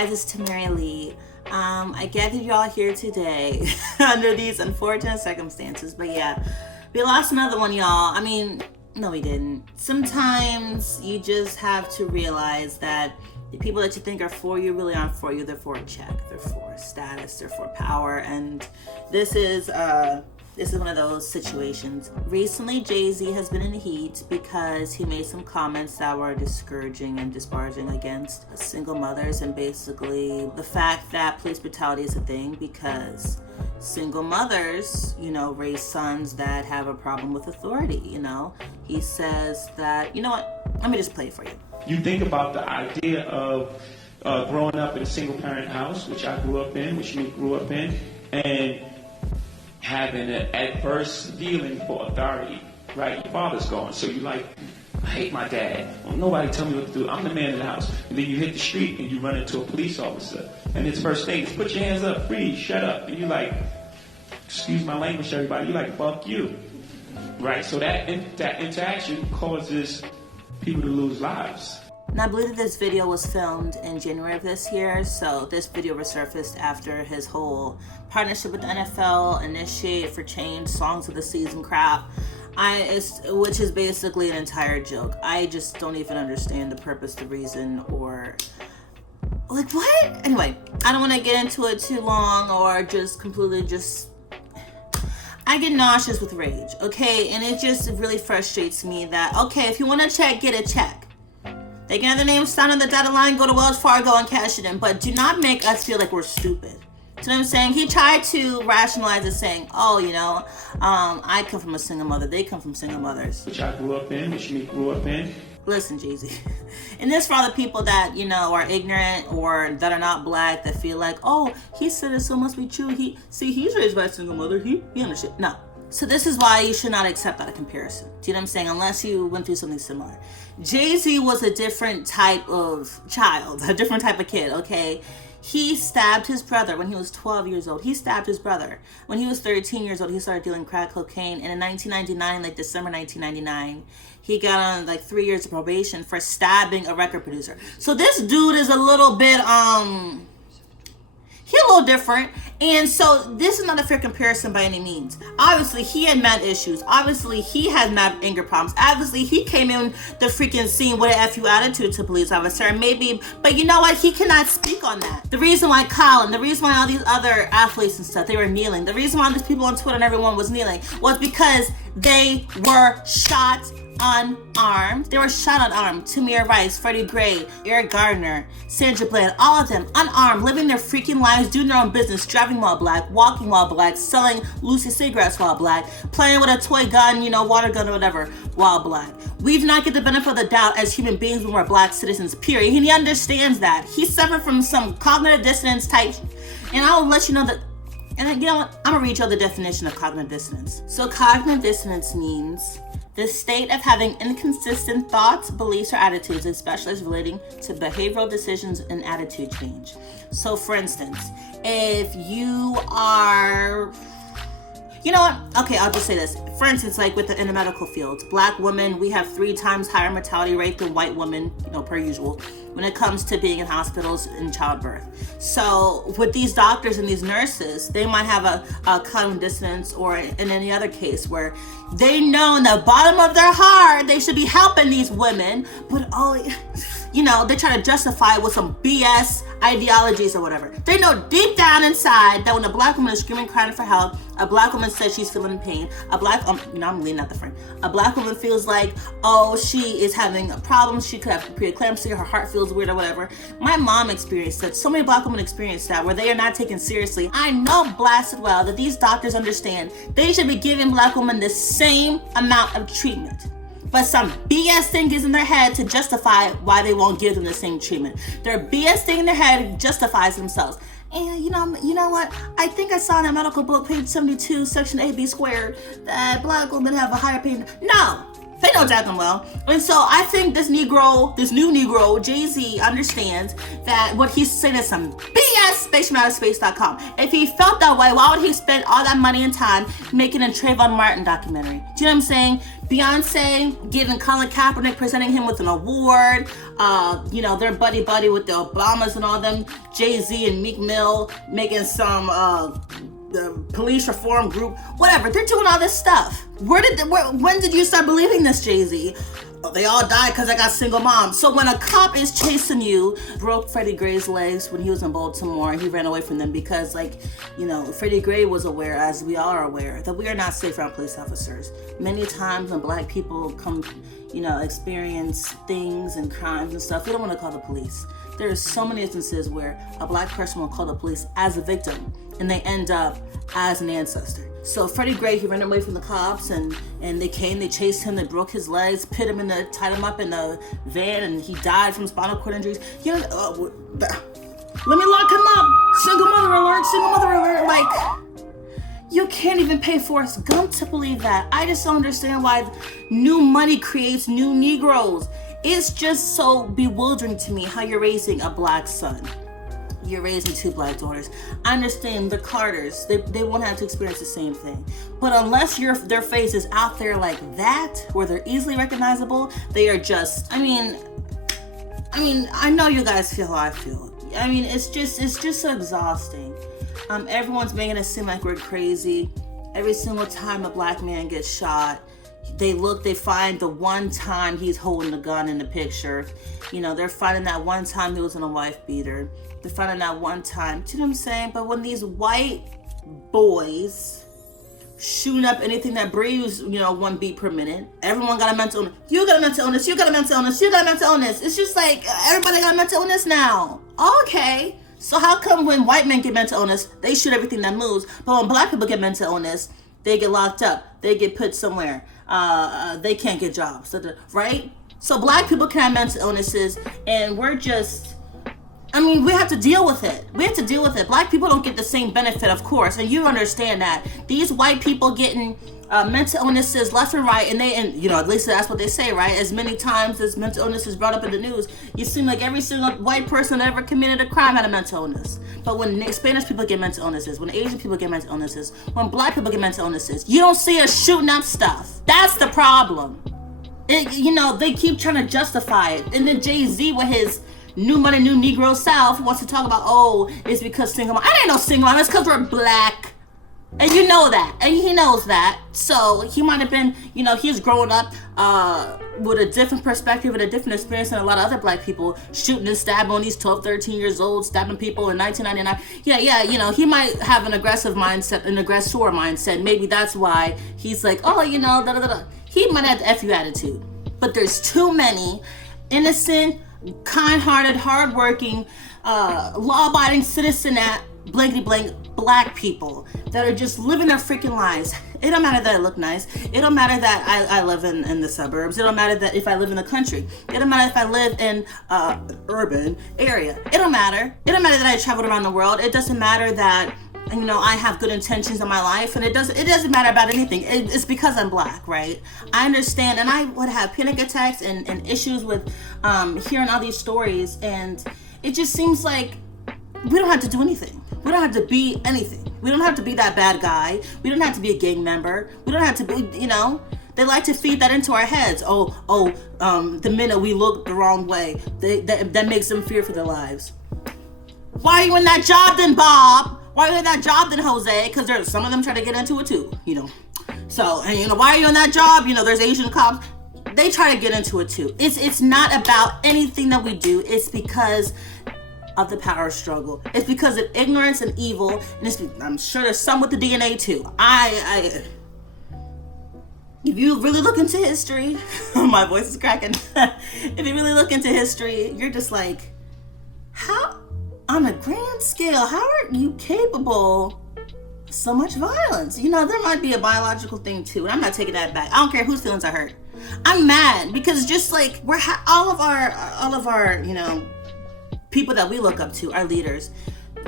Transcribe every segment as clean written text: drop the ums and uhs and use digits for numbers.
guys, it's Tamerilee. I gathered y'all here today under these unfortunate circumstances, but yeah, we lost another one, y'all. I mean, no, we didn't. Sometimes you just have to realize that the people that you think are for you really aren't for you. They're for a check, they're for status, they're for power, and this is one of those situations. Recently, Jay-Z has been in the heat because he made some comments that were discouraging and disparaging against single mothers, and basically the fact that police brutality is a thing because single mothers, raise sons that have a problem with authority, He says that, you know what? Let me just play it for you. You think about the idea of growing up in a single-parent house, which I grew up in, which you grew up in, and having an adverse feeling for authority, right? Your father's gone, so you're like, I hate my dad. Well, nobody tell me what to do. I'm the man in the house. And then you hit the street and you run into a police officer. And his first thing is, put your hands up, freeze, shut up. And you're like, excuse my language, everybody. You're like, fuck you. Right? So that interaction causes people to lose lives. Now, I believe that this video was filmed in January of this year, so this video resurfaced after his whole partnership with the NFL, Initiate for Change, Songs of the Season crap, which is basically an entire joke. I just don't even understand the purpose, the reason, or like what? Anyway, I don't want to get into it too long or just completely I get nauseous with rage, okay? And it just really frustrates me that, okay, if you want to check, get a check. They can have their names signed on the dotted line, go to Wells Fargo and cash it in, but do not make us feel like we're stupid. Do you know what I'm saying? He tried to rationalize it saying, I come from a single mother, they come from single mothers. Which I grew up in, which me grew up in. Listen, Jay-Z, and this for all the people that, are ignorant or that are not black, that feel like, oh, he said it, so it must be true. He's raised by a single mother, he understood. No. So this is why you should not accept that comparison. Do you know what I'm saying? Unless you went through something similar. Jay-Z was a different type of child, a different type of kid, okay? He stabbed his brother when he was 12 years old. He stabbed his brother. When he was 13 years old, he started dealing crack cocaine. And in 1999, December 1999, he got on 3 years of probation for stabbing a record producer. So this dude is a little bit, he's a little different. And so this is not a fair comparison by any means. Obviously, he had mad issues. Obviously, he had mad anger problems. Obviously, he came in the freaking scene with an FU attitude to a police officer. Maybe, but you know what? He cannot speak on that. The reason why Colin, the reason why all these other athletes and stuff, they were kneeling. The reason why these people on Twitter and everyone was kneeling was because they were shot unarmed. They were shot unarmed. Tamir Rice, Freddie Gray, Eric Gardner, Sandra Bland, all of them unarmed, living their freaking lives, doing their own business, driving while black, walking while black, selling Lucy cigarettes while black, playing with a toy gun, water gun or whatever, while black. We do not get the benefit of the doubt as human beings when we're black citizens, period. And he understands that. He suffered from some cognitive dissonance type, and I'll let you know that. And you know what? I'm gonna read you the definition of cognitive dissonance. So cognitive dissonance means the state of having inconsistent thoughts, beliefs, or attitudes, especially as relating to behavioral decisions and attitude change. So for instance, if you are, you know what? Okay, I'll just say this. For instance, in the medical field, black women, we have 3 times higher mortality rate than white women, per usual, when it comes to being in hospitals in childbirth. So with these doctors and these nurses, they might have a cognitive dissonance, or in any other case where they know in the bottom of their heart they should be helping these women, but they try to justify it with some BS ideologies or whatever. They know deep down inside that when a black woman is screaming, crying for help, a black woman says she's feeling pain, I'm leaning out the front. A black woman feels like, she is having a problem, she could have preeclampsia, her heart feels weird or whatever. My mom experienced that. So many black women experience that, where they are not taken seriously. I know blasted well that these doctors understand they should be giving black women the same amount of treatment. But some BS thing gets in their head to justify why they won't give them the same treatment. Their BS thing in their head justifies themselves. And you know what? I think I saw in that medical book, page 72, section AB squared, that black women have a higher pain. No, they know that well. And so I think this new Negro, Jay-Z, understands that what he's saying is some BS, spacefromoutarspace.com. If he felt that way, why would he spend all that money and time making a Trayvon Martin documentary? Do you know what I'm saying? Beyonce giving Colin Kaepernick, presenting him with an award. They're buddy with the Obamas and all them. Jay-Z and Meek Mill making some the police reform group, whatever. They're doing all this stuff. When did you start believing this, Jay-Z? Oh, they all died because I got single moms. So when a cop is chasing you, broke Freddie Gray's legs when he was in Baltimore, he ran away from them because, Freddie Gray was aware, as we all are aware, that we are not safe around police officers. Many times when black people come, experience things and crimes and stuff, they don't want to call the police. There's so many instances where a black person will call the police as a victim and they end up as an ancestor. So Freddie Gray, he ran away from the cops and they chased him, they broke his legs, tied him up in the van, and he died from spinal cord injuries. Let me lock him up. Single mother alert. You can't even pay Forrest Gump to believe that. I just don't understand why new money creates new Negroes. It's just so bewildering to me how you're raising a black son. You're raising 2 black daughters. I understand the Carters, they won't have to experience the same thing. But unless their face is out there like that, where they're easily recognizable, they are just, I know you guys feel how I feel. It's just so exhausting. Everyone's making it seem like we're crazy. Every single time a black man gets shot, they find the one time he's holding the gun in the picture. They're finding that one time he was in a wife beater. They're finding that one time. Do you know what I'm saying? But when these white boys shooting up anything that breathes, 1 beat per minute, everyone got a mental illness. You got a mental illness. You got a mental illness. You got a mental illness. It's just like everybody got a mental illness now. Okay. So how come when white men get mental illness, they shoot everything that moves, but when black people get mental illness, they get locked up, they get put somewhere, they can't get jobs, right? So black people can have mental illnesses, and we're just, we have to deal with it. Black people don't get the same benefit, of course, and you understand that. These white people getting mental illnesses left and right, and at least that's what they say, right? As many times as mental illness is brought up in the news, you seem like every single white person that ever committed a crime had a mental illness. But when Spanish people get mental illnesses, when Asian people get mental illnesses, when black people get mental illnesses, you don't see us shooting up stuff. That's the problem. They keep trying to justify it. And then Jay-Z with his New Money, New Negro South wants to talk about, it's because single mom. I ain't no single mom. It's because we're black. And you know that. And he knows that. So he might have been, he's growing up with a different perspective and a different experience than a lot of other black people, shooting and stabbing when he's 12, 13 years old, stabbing people in 1999. Yeah, he might have an aggressive mindset, an aggressor mindset. Maybe that's why he's like, da-da-da-da. He might have the FU attitude. But there's too many innocent, kind-hearted, hardworking, law-abiding citizen at blankety-blank black people that are just living their freaking lives. It don't matter that I look nice. It don't matter that I live in the suburbs. It don't matter that if I live in the country. It don't matter if I live in an urban area. It don't matter. It don't matter that I traveled around the world. It doesn't matter that I have good intentions in my life, and it doesn't matter about anything. It's because I'm black, right? I understand, and I would have panic attacks and issues with hearing all these stories, and it just seems like we don't have to do anything. We don't have to be anything. We don't have to be that bad guy. We don't have to be a gang member. We don't have to be, they like to feed that into our heads. The minute we look the wrong way, that makes them fear for their lives. Why are you in that job then, Bob? Why are you in that job then, Jose? Because there's some of them try to get into it too, So, and why are you in that job? There's Asian cops. They try to get into it too. It's not about anything that we do. It's because of the power struggle. It's because of ignorance and evil, and I'm sure there's some with the DNA too. If you really look into history, my voice is cracking. If you really look into history, you're just like, how, on a grand scale, how are you capable of so much violence? There might be a biological thing too, and I'm not taking that back. I don't care whose feelings are hurt. I'm mad because just like all of our people that we look up to, our leaders,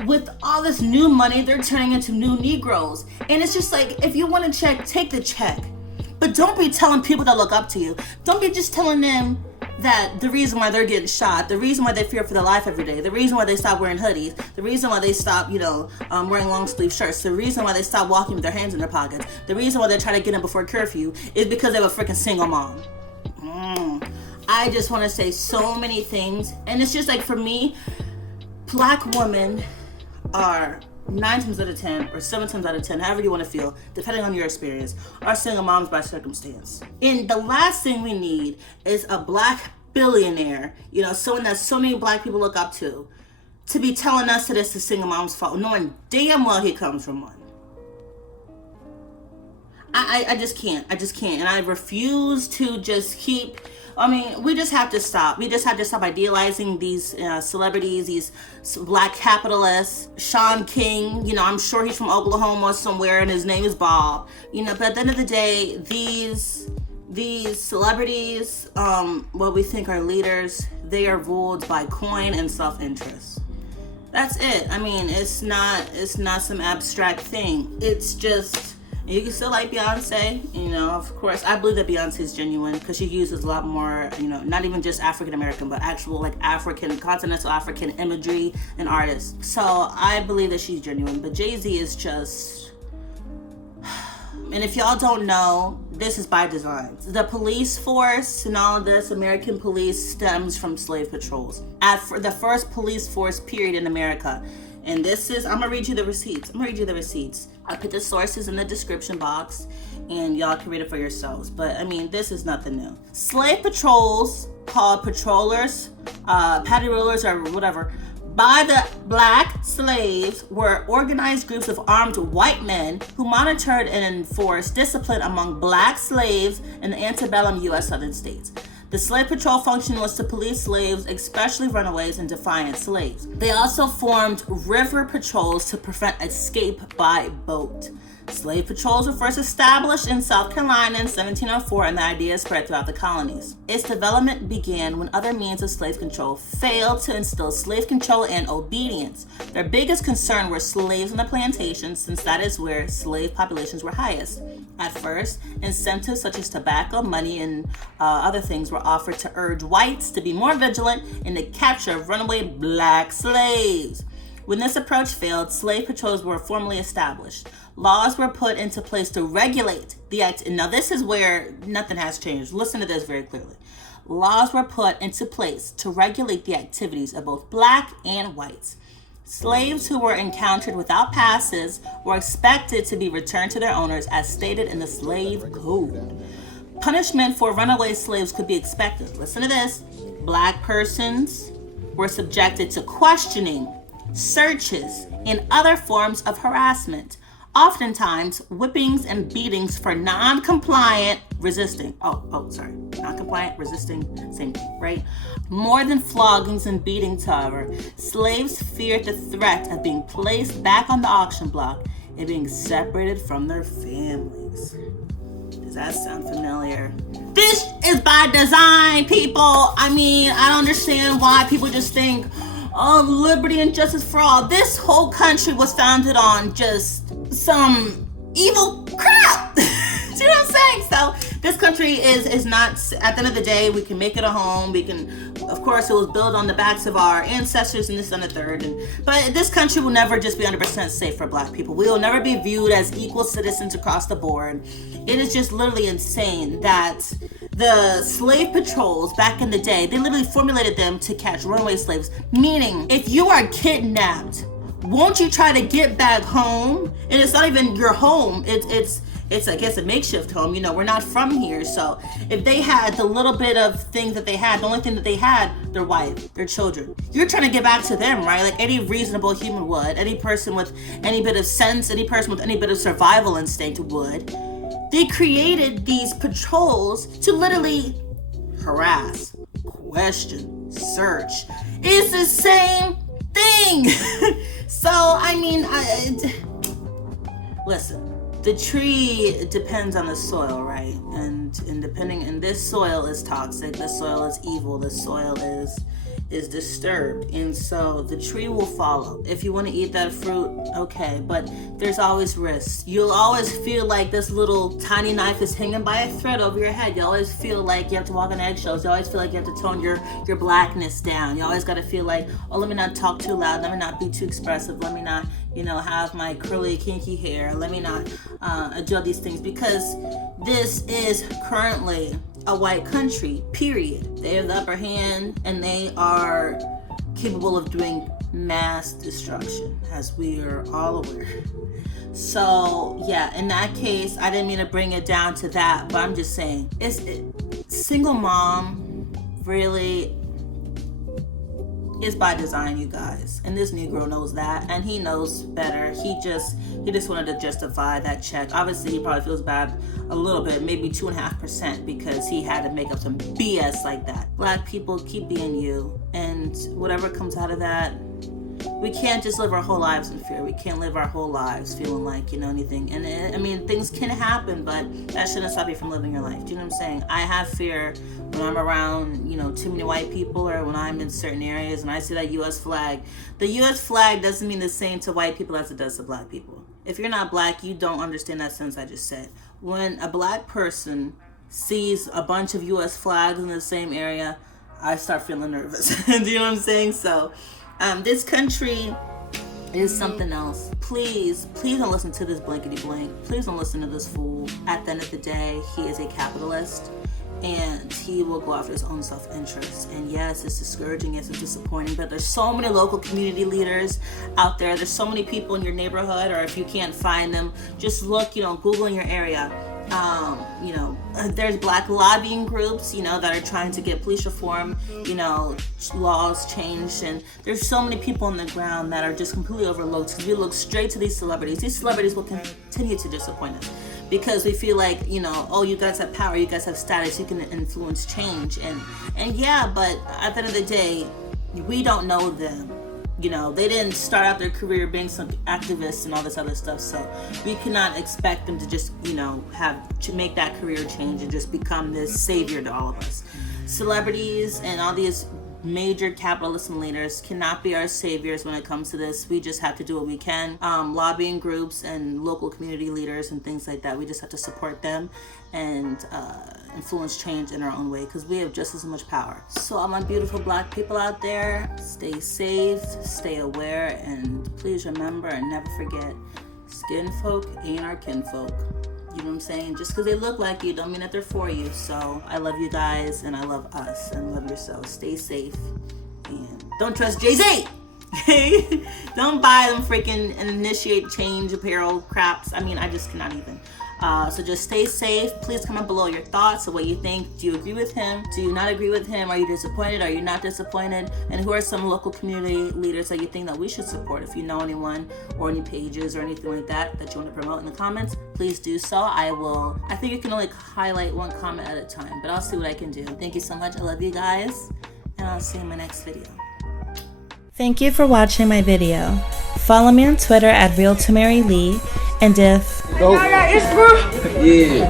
with all this new money, they're turning into new Negroes. And it's just like, if you want to check, take the check. But don't be telling people that look up to you. Don't be just telling them that the reason why they're getting shot, the reason why they fear for their life every day, the reason why they stop wearing hoodies, the reason why they stop, wearing long sleeve shirts, the reason why they stop walking with their hands in their pockets, the reason why they're trying to get in before curfew is because they were a freaking single mom. I just want to say so many things, and it's just like, for me, black women are 9 times out of 10 or 7 times out of 10, however you want to feel, depending on your experience, are single moms by circumstance. And the last thing we need is a black billionaire, someone that so many black people look up to be telling us that it's the single mom's fault, knowing damn well he comes from one. I just can't. And I refuse to just keep... we just have to stop. We just have to stop idealizing these celebrities, these black capitalists. Sean King, I'm sure he's from Oklahoma somewhere, and his name is Bob. But at the end of the day, these celebrities, what we think are leaders, they are ruled by coin and self-interest. That's it. It's not some abstract thing. It's just... You can still like Beyonce, of course. I believe that Beyonce is genuine because she uses a lot more, not even just African American, but actual continental African imagery and artists. So I believe that she's genuine. But Jay-Z is just... And if y'all don't know, this is by design. The police force and all of this, American police, stems from slave patrols. The first police force period in America. And this is, I'm gonna read you the receipts. I put the sources in the description box, and y'all can read it for yourselves. But this is nothing new. Slave patrols, called patrollers, patty rulers, or whatever, by the black slaves, were organized groups of armed white men who monitored and enforced discipline among black slaves in the antebellum U.S. southern states. The slave patrol function was to police slaves, especially runaways and defiant slaves. They also formed river patrols to prevent escape by boat. Slave patrols were first established in South Carolina in 1704, and the idea spread throughout the colonies. Its development began when other means of slave control failed to instill slave control and obedience. Their biggest concern were slaves on the plantations, since that is where slave populations were highest. At first, incentives such as tobacco, money, and other things were offered to urge whites to be more vigilant in the capture of runaway black slaves. When this approach failed, slave patrols were formally established. Laws were put into place to regulate the act. Now, this is where nothing has changed. Listen to this very clearly. Laws were put into place to regulate the activities of both black and whites. Slaves who were encountered without passes were expected to be returned to their owners as stated in the slave code. Punishment for runaway slaves could be expected. Listen to this. Black persons were subjected to questioning, searches, and other forms of harassment. Oftentimes, whippings and beatings for non-compliant resisting. Non-compliant, resisting, same thing, right? More than floggings and beatings, however, slaves feared the threat of being placed back on the auction block and being separated from their families. Does that sound familiar? This is by design, people. I don't understand why people just think, liberty and justice for all. This whole country was founded on just some evil crap. See what I'm saying? So this country is not, at the end of the day, we can make it a home. We can, of course, it was built on the backs of our ancestors and this and the third. But this country will never just be 100% safe for black people. We will never be viewed as equal citizens across the board. It is just literally insane that the slave patrols back in the day, they literally formulated them to catch runaway slaves. Meaning, if you are kidnapped, won't you try to get back home? And it's not even your home. It's I guess a makeshift home. We're not from here. So if they had the little bit of things that they had, the only thing that they had, their wife, their children, you're trying to get back to them, right? Like any reasonable human would, any person with any bit of sense, any person with any bit of survival instinct would. They created these patrols to literally harass, question, search. It's the same thing. So, listen. The tree depends on the soil, right? And this soil is toxic. This soil is evil. This soil is is disturbed, and so the tree will follow. If you want to eat that fruit, okay, but there's always risks. You'll always feel like this little tiny knife is hanging by a thread over your head. You always feel like you have to walk on eggshells. You always feel like you have to tone your blackness down. You always got to feel like, oh, let me not talk too loud, let me not be too expressive, let me not, have my curly kinky hair, let me not do all these things, because this is currently a white country, period. They have the upper hand, and they are capable of doing mass destruction, as we are all aware. So yeah, in that case, I didn't mean to bring it down to that, but I'm just saying, single mom really is by design, you guys, and this Negro knows that, and he knows better. He just wanted to justify that check. Obviously, he probably feels bad a little bit, maybe 2.5%, because he had to make up some BS like that. Black people, keep being you, and whatever comes out of that, we can't just live our whole lives in fear. We can't live our whole lives feeling like, anything. And things can happen, but that shouldn't stop you from living your life. Do you know what I'm saying? I have fear when I'm around, too many white people, or when I'm in certain areas and I see that U.S. flag. The U.S. flag doesn't mean the same to white people as it does to black people. If you're not black, you don't understand that sentence I just said. When a black person sees a bunch of U.S. flags in the same area, I start feeling nervous. Do you know what I'm saying? So this country is something else. Please don't listen to this blankety blank. Please don't listen to this fool. At the end of the day, he is a capitalist, and he will go after his own self-interest. And yes, it's discouraging, yes, it's disappointing, but there's so many local community leaders out there. There's so many people in your neighborhood, or if you can't find them, just look, Google in your area. There's black lobbying groups, that are trying to get police reform, laws changed, and there's so many people on the ground that are just completely overlooked, because we look straight to these celebrities. These celebrities will continue to disappoint us, because we feel like, oh, you guys have power, you guys have status, you can influence change, and yeah, but at the end of the day, we don't know them. They didn't start out their career being some activists and all this other stuff, so we cannot expect them to just, make that career change and just become this savior to all of us. Celebrities and all these major capitalism leaders cannot be our saviors when it comes to this. We just have to do what we can. Lobbying groups and local community leaders and things like that, we just have to support them and influence change in our own way, because we have just as much power. So all my beautiful black people out there, stay safe, stay aware, and please remember and never forget, skin folk ain't our kinfolk. You know what I'm saying? Just because they look like you don't mean that they're for you. So I love you guys, and I love us, and love yourselves. Stay safe, and don't trust Jay-Z. Don't buy them freaking initiate change apparel craps. I just cannot even. So just stay safe. Please comment below your thoughts of what you think. Do you agree with him? Do you not agree with him? Are you disappointed? Are you not disappointed? And who are some local community leaders that you think that we should support? If you know anyone or any pages or anything like that you want to promote in the comments, please do so. I think you can only highlight one comment at a time, but I'll see what I can do. Thank you so much. I love you guys, and I'll see you in my next video. Thank you for watching my video. Follow me on Twitter at realtamerilee, and if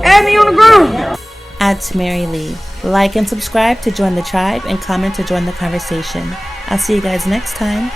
add me on the group. At tamerilee. Like and subscribe to join the tribe, and comment to join the conversation. I'll see you guys next time.